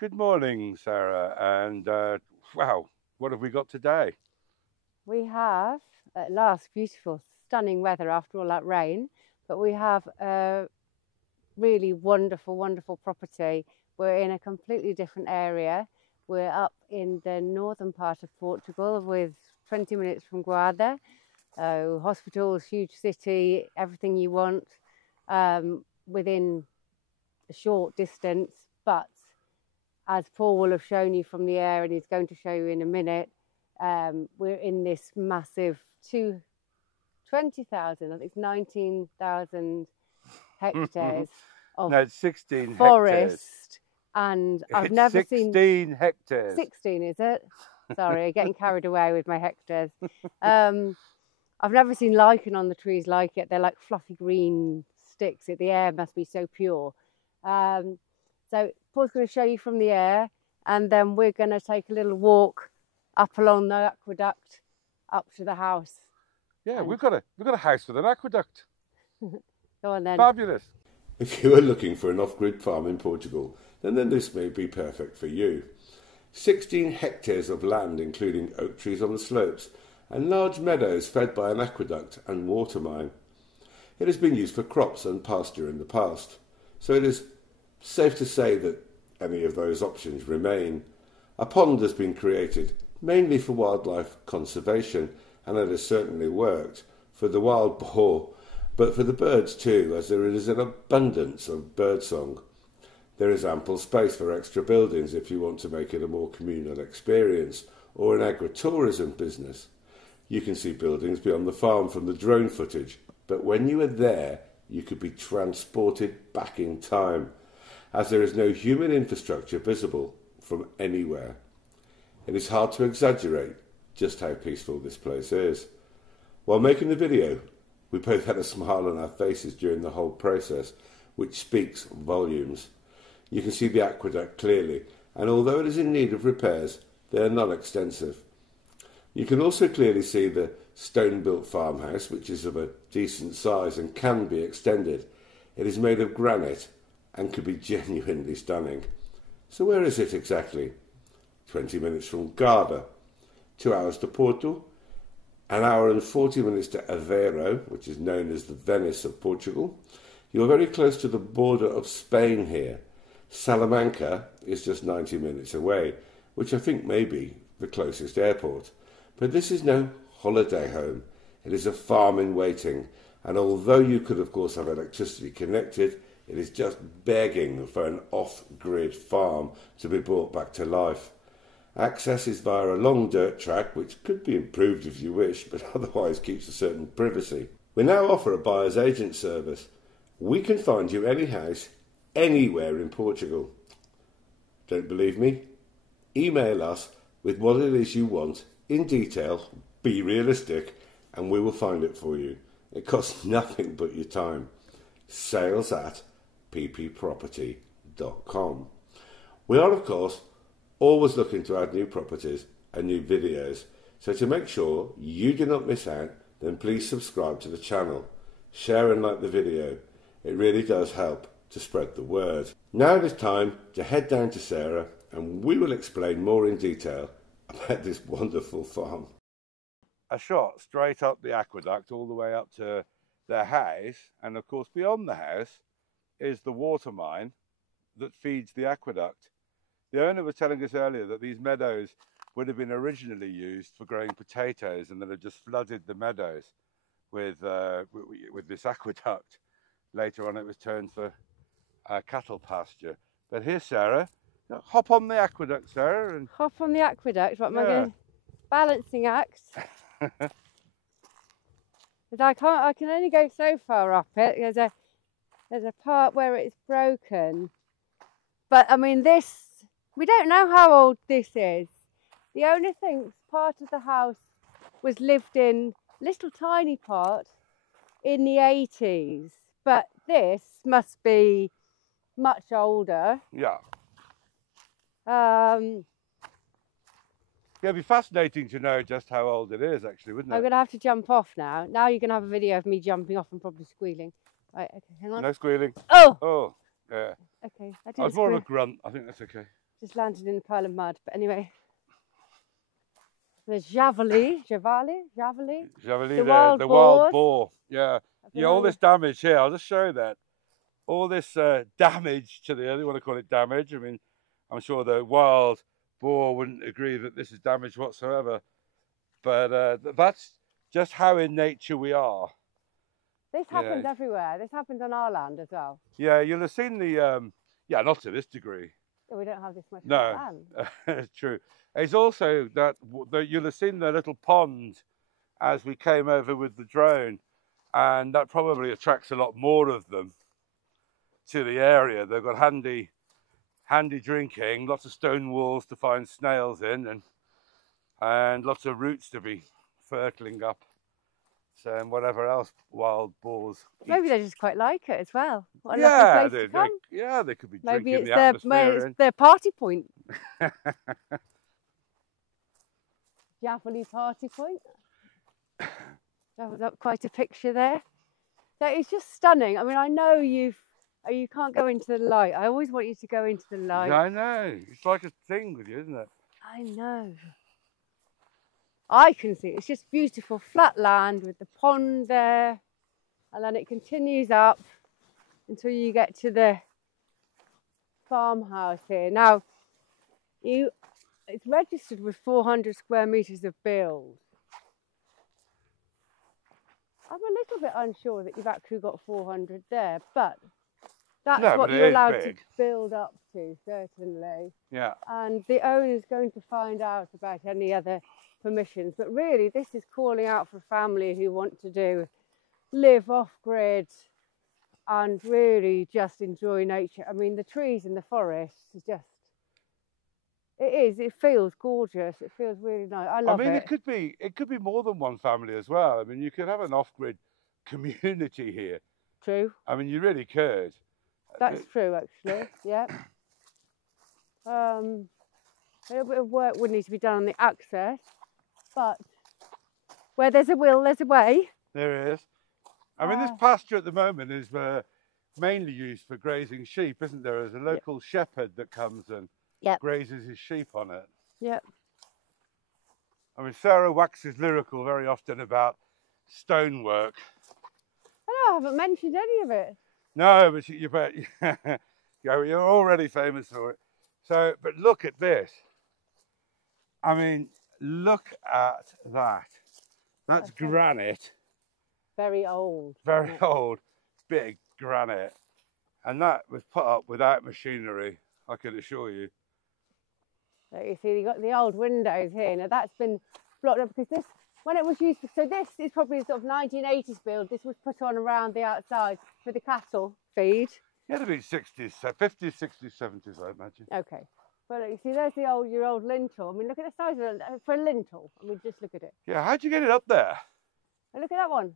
Good morning, Sarah, and wow, what have we got today? We have, at last, beautiful, stunning weather after all that rain, but we have a really wonderful, wonderful property. We're in a completely different area. We're up in the northern part of Portugal with 20 minutes from Guarda. Hospitals, huge city, everything you want within a short distance, but as Paul will have shown you from the air and he's going to show you in a minute, we're in this massive 20,000, I think it's 19,000 hectares of No, it's 16 forest. hectares. And I've It's never 16 hectares. 16, is it? Sorry, getting carried away with my hectares. I've never seen lichen on the trees like it. They're like fluffy green sticks. The air must be so pure. So Paul's going to show you from the air, and then we're going to take a little walk up along the aqueduct up to the house. Yeah, we've got a house with an aqueduct. Go on then. Fabulous. If you are looking for an off-grid farm in Portugal, then this may be perfect for you. 16 hectares of land, including oak trees on the slopes and large meadows fed by an aqueduct and water mine. It has been used for crops and pasture in the past, so it is safe to say that any of those options remain. A pond has been created, mainly for wildlife conservation, and it has certainly worked for the wild boar, but for the birds too, as there is an abundance of birdsong. There is ample space for extra buildings if you want to make it a more communal experience, or an agritourism business. You can see buildings beyond the farm from the drone footage, but when you are there, you could be transported back in time, as there is no human infrastructure visible from anywhere. It is hard to exaggerate just how peaceful this place is. While making the video, we both had a smile on our faces during the whole process, which speaks volumes. You can see the aqueduct clearly, and although it is in need of repairs, they are not extensive. You can also clearly see the stone-built farmhouse, which is of a decent size and can be extended. It is made of granite and could be genuinely stunning. So where is it exactly? 20 minutes from Guarda, 2 hours to Porto, an hour and 40 minutes to Aveiro, which is known as the Venice of Portugal. You're very close to the border of Spain here. Salamanca is just 90 minutes away, which I think may be the closest airport. But this is no holiday home. It is a farm in waiting, and although you could of course have electricity connected, it is just begging for an off-grid farm to be brought back to life. Access is via a long dirt track, which could be improved if you wish, but otherwise keeps a certain privacy. We now offer a buyer's agent service. We can find you any house, anywhere in Portugal. Don't believe me? Email us with what it is you want, in detail, be realistic, and we will find it for you. It costs nothing but your time. sales@ppproperty.com. We are, of course, always looking to add new properties and new videos, so to make sure you do not miss out, then please subscribe to the channel, share and like the video. It really does help to spread the word. Now it is time to head down to Sarah and we will explain more in detail about this wonderful farm. A shot straight up the aqueduct all the way up to their house, and of course beyond the house is the water mine that feeds the aqueduct. The owner was telling us earlier that these meadows would have been originally used for growing potatoes, and then have just flooded the meadows with this aqueduct. Later on it was turned for cattle pasture. But here, Sarah, hop on the aqueduct, Sarah. And hop on the aqueduct. What am I going to... Balancing act. I can only go so far up it. There's a part where it's broken. But I mean, we don't know how old this is. The owner thinks part of the house was lived in, little tiny part, in the 80s. But this must be much older. Yeah. It'd be fascinating to know just how old it is, actually, wouldn't it? I'm going to have to jump off now. Now you're going to have a video of me jumping off and probably squealing. Right, okay, hang on. No squealing. Oh! Oh, yeah. Okay. I was more of a grunt. I think that's okay. Just landed in a pile of mud. But anyway, the javeli, the wild boar. Yeah, yeah. All this damage here. I'll just show that. All this damage to the. I don't want to call it damage. I mean, I'm sure the wild boar wouldn't agree that this is damage whatsoever. But that's just how in nature we are. This happens everywhere. This happens on our land as well. Yeah, you'll have seen the. Yeah, not to this degree. We don't have this much land. No, it's true. It's also that you'll have seen the little pond as we came over with the drone, and that probably attracts a lot more of them to the area. They've got handy drinking, lots of stone walls to find snails in, and lots of roots to be fertling up. And whatever else wild boars eat. Maybe they just quite like it as well. What a yeah, lovely place to come. They could be maybe drinking the atmosphere. Maybe it's their party point. Javeli party point. That was quite a picture there. So it's just stunning. I mean, I know you can't go into the light. I always want you to go into the light. I know. It's like a thing with you, isn't it? I know. I can see it's just beautiful flat land with the pond there, and then it continues up until you get to the farmhouse here. Now, it's registered with 400 square metres of build. I'm a little bit unsure that you've actually got 400 there, but that's what you're allowed to build up to, certainly. Yeah. And the owner's going to find out about any other permissions, but really this is calling out for family who want to live off grid and really just enjoy nature. I mean, the trees in the forest is just, it feels gorgeous. It feels really nice. I love it. I mean, it could be more than one family as well. I mean, you could have an off-grid community here. True. I mean, you really could. That's true, actually. Yeah. A little bit of work would need to be done on the access. But where there's a will, there's a way. There is. I mean, this pasture at the moment is mainly used for grazing sheep, isn't there? There's a local shepherd that comes and grazes his sheep on it. Yep. I mean, Sarah waxes lyrical very often about stonework. I haven't mentioned any of it. No, but you're already famous for it. So, but look at this. I mean, look at that. That's granite. Very old. Very old, big granite. And that was put up without machinery, I can assure you. So you see, you've got the old windows here. Now that's been blocked up because this, when it was used, so this is probably a sort of 1980s build. This was put on around the outside for the cattle feed. Yeah, it'd be 60s, 50s, 60s, 70s, I imagine. Okay. Well, you see, there's your old lintel. I mean, look at the size of it for a lintel. I mean, just look at it. Yeah, how'd you get it up there? And look at that one.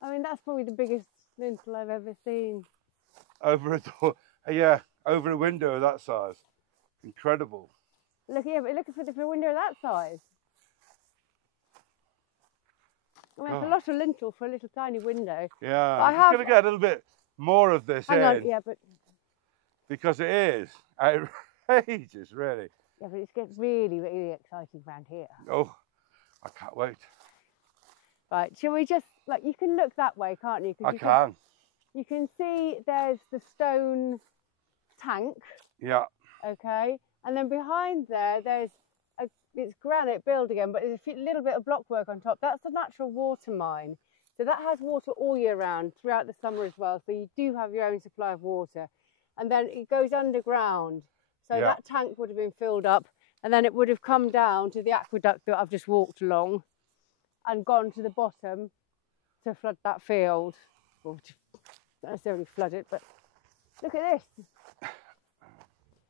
I mean, that's probably the biggest lintel I've ever seen. Over a door, yeah, over a window of that size. Incredible. Look here, but look for a window of that size. I mean, it's a lot of lintel for a little tiny window. Yeah, I'm just going to get a little bit more of this in. Yeah, but because it is outrageous, really. Yeah, but it gets really, really exciting around here. Oh, I can't wait. Right, shall we just, like, you can look that way, can't you? I can. You can see there's the stone tank. Yeah. Okay, and then behind there's it's granite build again, but there's a little bit of block work on top. That's a natural water mine. So that has water all year round, throughout the summer as well. So you do have your own supply of water. And then it goes underground. So that tank would have been filled up, and then it would have come down to the aqueduct that I've just walked along and gone to the bottom to flood that field. Well, not necessarily flood it, but look at this.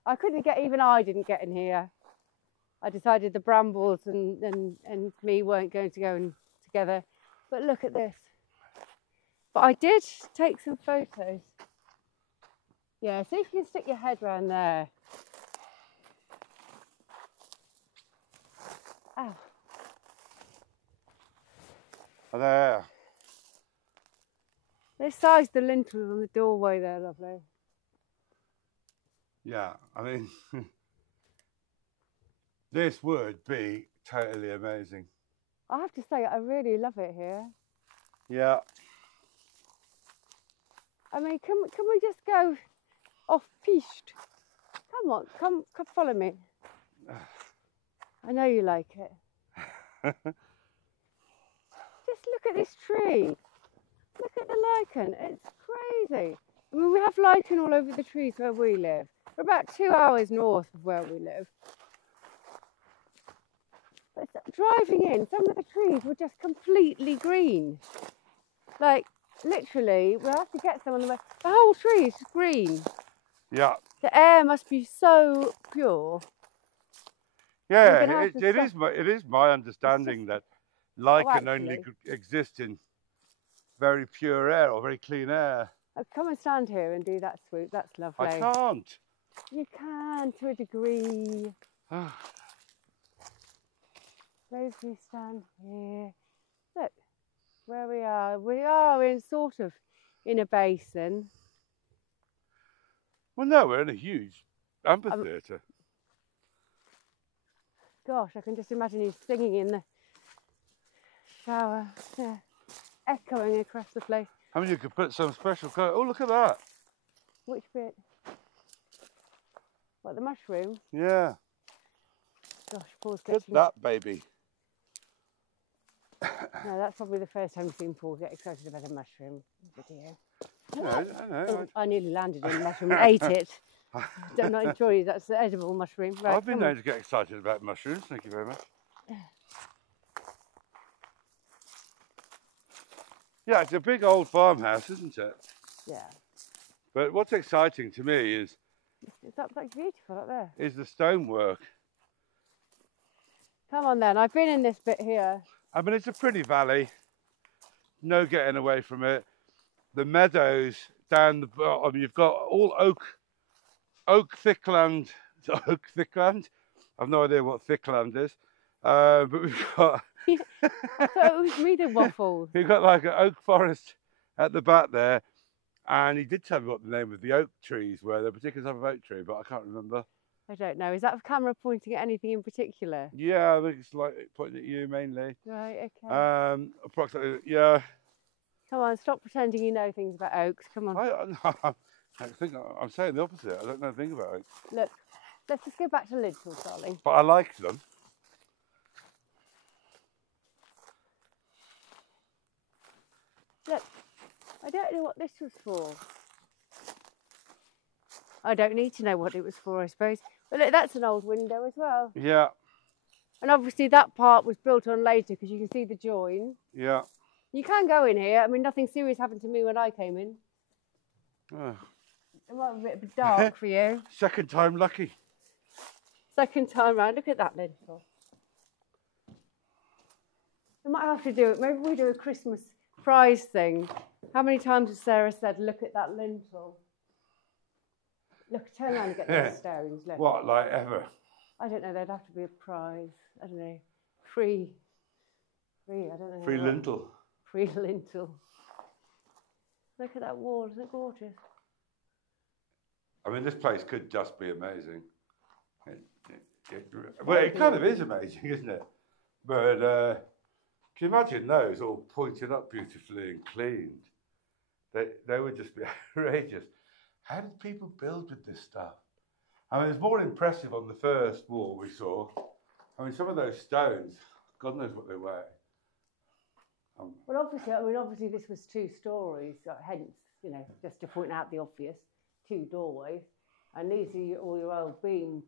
I didn't get in here. I decided the brambles and me weren't going to go in together. But look at this. But I did take some photos. Yeah, see if you can stick your head round there. Ow. There. This size the lintels on the doorway there, lovely. Yeah, I mean, this would be totally amazing. I have to say, I really love it here. Yeah. I mean, can we just go off piste? Come on, come follow me. I know you like it. Just look at this tree. Look at the lichen. It's crazy. I mean, we have lichen all over the trees where we live. We're about 2 hours north of where we live. But driving in, some of the trees were just completely green. Like, literally, we'll have to get some on the way. The whole tree is green. Yeah. The air must be so pure. Yeah, it is my understanding that lichen only exists in very pure air or very clean air. Oh, come and stand here and do that swoop. That's lovely. I can't. You can, to a degree. Suppose we stand here. Look, where we are. We are in sort of in a basin. Well, no, we're in a huge amphitheatre. Gosh, I can just imagine you singing in the shower. Yeah. Echoing across the place. I mean, you could put some special colour. Oh, look at that. Which bit? What, the mushroom? Yeah. Gosh, Paul's Look getting... at that, baby. No, that's probably the first time we've seen Paul get excited about a mushroom video. I know. Oh, I nearly landed on the mushroom and ate it. Don't not enjoy it. That's the edible mushroom. Right, I've been known to get excited about mushrooms. Thank you very much. Yeah, it's a big old farmhouse, isn't it? Yeah. But what's exciting to me is... It's up, like, beautiful up there. Is the stonework. Come on then, I've been in this bit here. I mean, it's a pretty valley. No getting away from it. The meadows down the bottom, you've got all oak thickland. Oak thickland? I've no idea what thickland is. But we've got... I thought it was me that waffled. We've got like an oak forest at the back there. And he did tell me what the name of the oak trees were. They're a particular type of oak tree, but I can't remember. I don't know. Is that a camera pointing at anything in particular? Yeah, I think it's like pointing at you mainly. Right, okay. Approximately, yeah. Come on, stop pretending you know things about oaks. Come on. I think I'm saying the opposite. I don't know a thing about oaks. Look, let's just go back to lintels, darling. But I like them. Look, I don't know what this was for. I don't need to know what it was for, I suppose. But look, that's an old window as well. Yeah. And obviously that part was built on later because you can see the join. Yeah. You can go in here. I mean, nothing serious happened to me when I came in. Oh. It might be a bit dark for you. Second time lucky. Second time round. Look at that lintel. We might have to do it. Maybe we do a Christmas prize thing. How many times has Sarah said, look at that lintel? Look, turn around and get those stones. Look. What, like ever? I don't know. There'd have to be a prize. I don't know. Free. I don't know. Free lintel. Free lintel. Look at that wall. Isn't it gorgeous? I mean, this place could just be amazing. Well, it kind of is amazing, isn't it? But can you imagine those all pointed up beautifully and cleaned? They would just be outrageous. How did people build with this stuff? I mean, it's more impressive on the first wall we saw. I mean, some of those stones, God knows what they weigh. Well, obviously this was 2 stories, hence, just to point out the obvious, 2 doorways. And these are all your old beam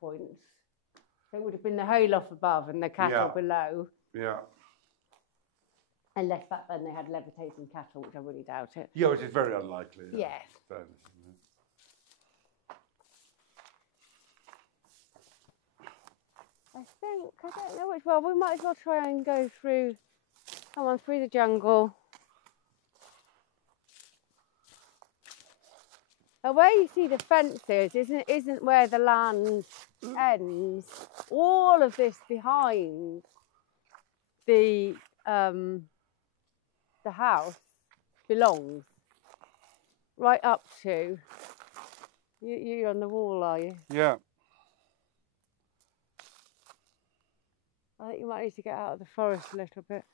points. So it would have been the hay loft above and the cattle below. Yeah. Unless back then they had levitating cattle, which I really doubt it. Yeah, which is very unlikely. Yes. I don't know which one. We might as well try and go through, come on, through the jungle. And where you see the fences isn't where the land ends. All of this behind the house belongs right up to You're on the wall, are you? Yeah. I think you might need to get out of the forest a little bit.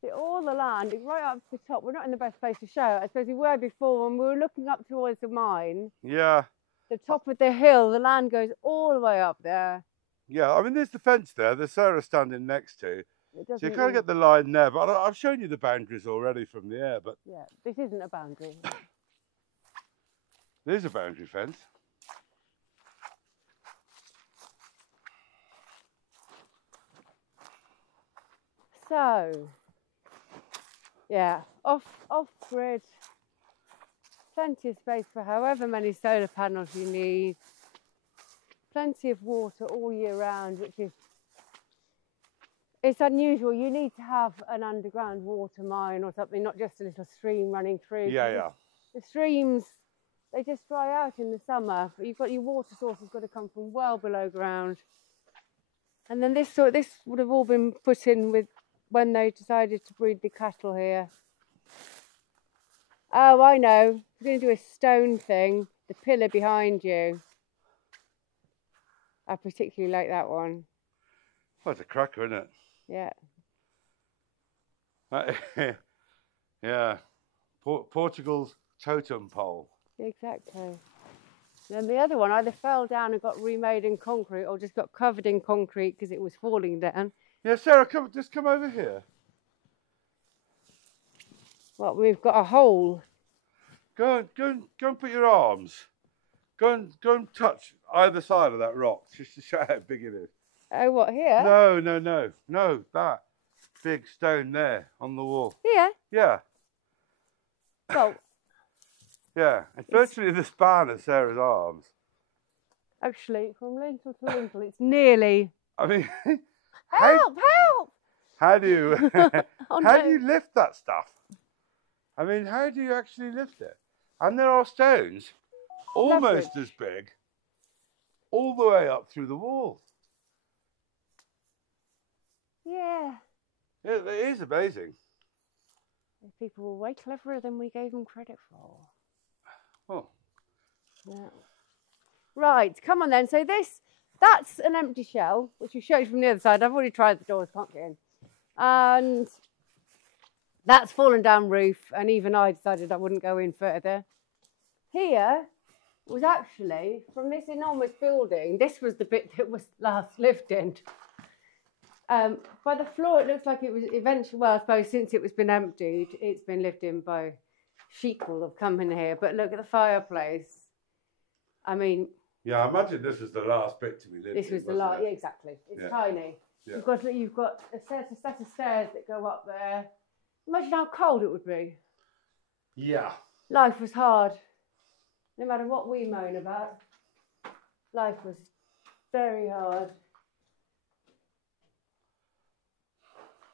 See, all the land is right up to the top. We're not in the best place to show it. I suppose we were before when we were looking up towards the mine. Yeah. The top of the hill, the land goes all the way up there. Yeah, I mean, there's the fence there. There's Sarah standing next to. So you can't really... get the line there, but I've shown you the boundaries already from the air. But yeah, this isn't a boundary. There's a boundary fence. So, yeah, off grid. Plenty of space for however many solar panels you need. Plenty of water all year round, which is, it's unusual. You need to have an underground water mine or something, not just a little stream running through. Yeah, yeah. The streams, they just dry out in the summer, but you've got your water source has got to come from well below ground. And then this would have all been put in with when they decided to breed the cattle here. Oh, I know. We're going to do a stone thing. The pillar behind you. I particularly like that one. Well, it's a cracker, isn't it? Yeah. Yeah. Portugal's totem pole. Exactly. And the other one either fell down and got remade in concrete or just got covered in concrete because it was falling down. Yeah, Sarah, just come over here. Well, we've got a hole. Go and put your arms. Go and touch either side of that rock just to show how big it is. Oh, what, here? No, that big stone there on the wall. Here? Yeah. Well, yeah, it's virtually the span of Sarah's arms. Actually, from lintel to lintel, it's nearly. I mean, help! How do you Oh, how no. do you lift that stuff? I mean, how do you actually lift it? And there are stones almost as big all the way up through the wall. Yeah. It is amazing. People were way cleverer than we gave them credit for. Oh. Yeah. Right, come on then. So that's an empty shell, which we showed from the other side. I've already tried the doors, can't get in. And that's fallen down roof, and even I decided I wouldn't go in further. Here was actually, from this enormous building, this was the bit that was last lived in. By the floor, it looks like it was eventually, well, I suppose since it was been emptied, it's been lived in by sheep will have come in here. But look at the fireplace. I mean... Yeah, I imagine this was the last bit to be lived in. This was the last, yeah, exactly. It's tiny. Yeah. You've got a set of stairs that go up there. Imagine how cold it would be. Yeah. Life was hard. No matter what we moan about, life was very hard.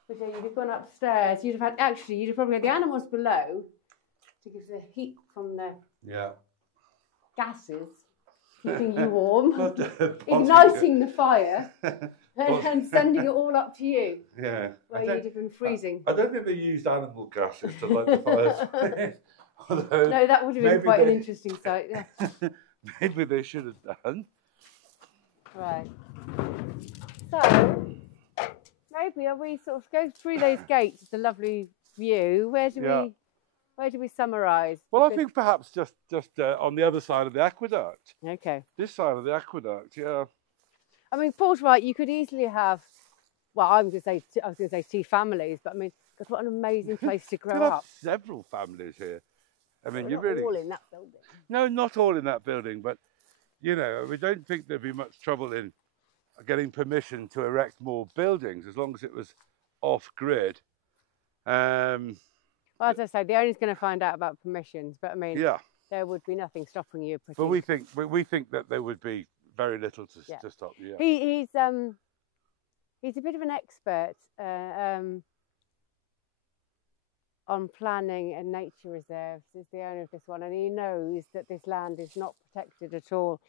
But yeah, you'd have gone upstairs. You'd have probably had the animals below to give the heat from the gases keeping you warm, igniting the fire and sending it all up to you. Yeah. Where you'd have been freezing. I don't think they used animal gases to light the fires. No, that would have been quite an interesting sight. Yeah. Maybe they should have done. Right. So, maybe we sort of go through those gates. It's a lovely view. Where do we summarise? Well, I think perhaps just on the other side of the aqueduct. Okay. This side of the aqueduct, yeah. I mean, Paul's right. You could easily have. Well, I was going to say 2 families, but I mean, God, what an amazing place to grow up. Several families here. I mean, well, you really all in that building. No, not all in that building, but you know, we don't think there'd be much trouble in getting permission to erect more buildings as long as it was off grid. Well, as I say, the owner's going to find out about permissions, but I mean, there would be nothing stopping you. But we think that there would be very little to stop you. Yeah. He's a bit of an expert on planning and nature reserves. Is the owner of this one, and he knows that this land is not protected at all.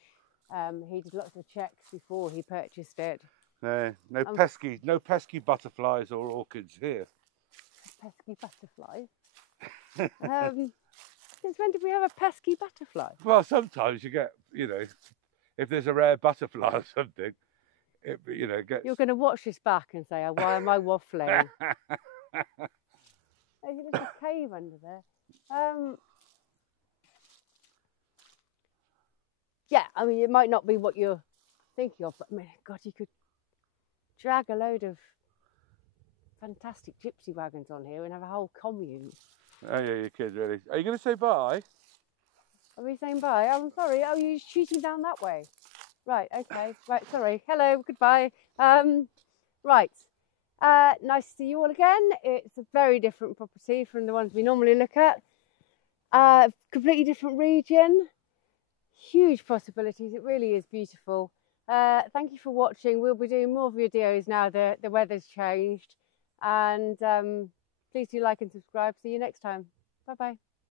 He did lots of checks before he purchased it. No pesky butterflies or orchids here. pesky butterfly. Since when did we have a pesky butterfly? Well, sometimes you get, you know, if there's a rare butterfly or something, it, you know, gets... You're going to watch this back and say, oh, why am I waffling? There's a little cave under there. Yeah, I mean, it might not be what you're thinking of, but I mean, God, you could drag a load of fantastic gypsy wagons on here and have a whole commune. Oh yeah, you kid, really. Are you going to say bye? Are we saying bye? Oh, I'm sorry. Oh, you're shooting down that way. Right, okay. Right, sorry. Hello, goodbye. Right. Nice to see you all again. It's a very different property from the ones we normally look at. Completely different region. Huge possibilities. It really is beautiful. Thank you for watching. We'll be doing more videos now the weather's changed. And please do like and subscribe. See you next time. Bye bye.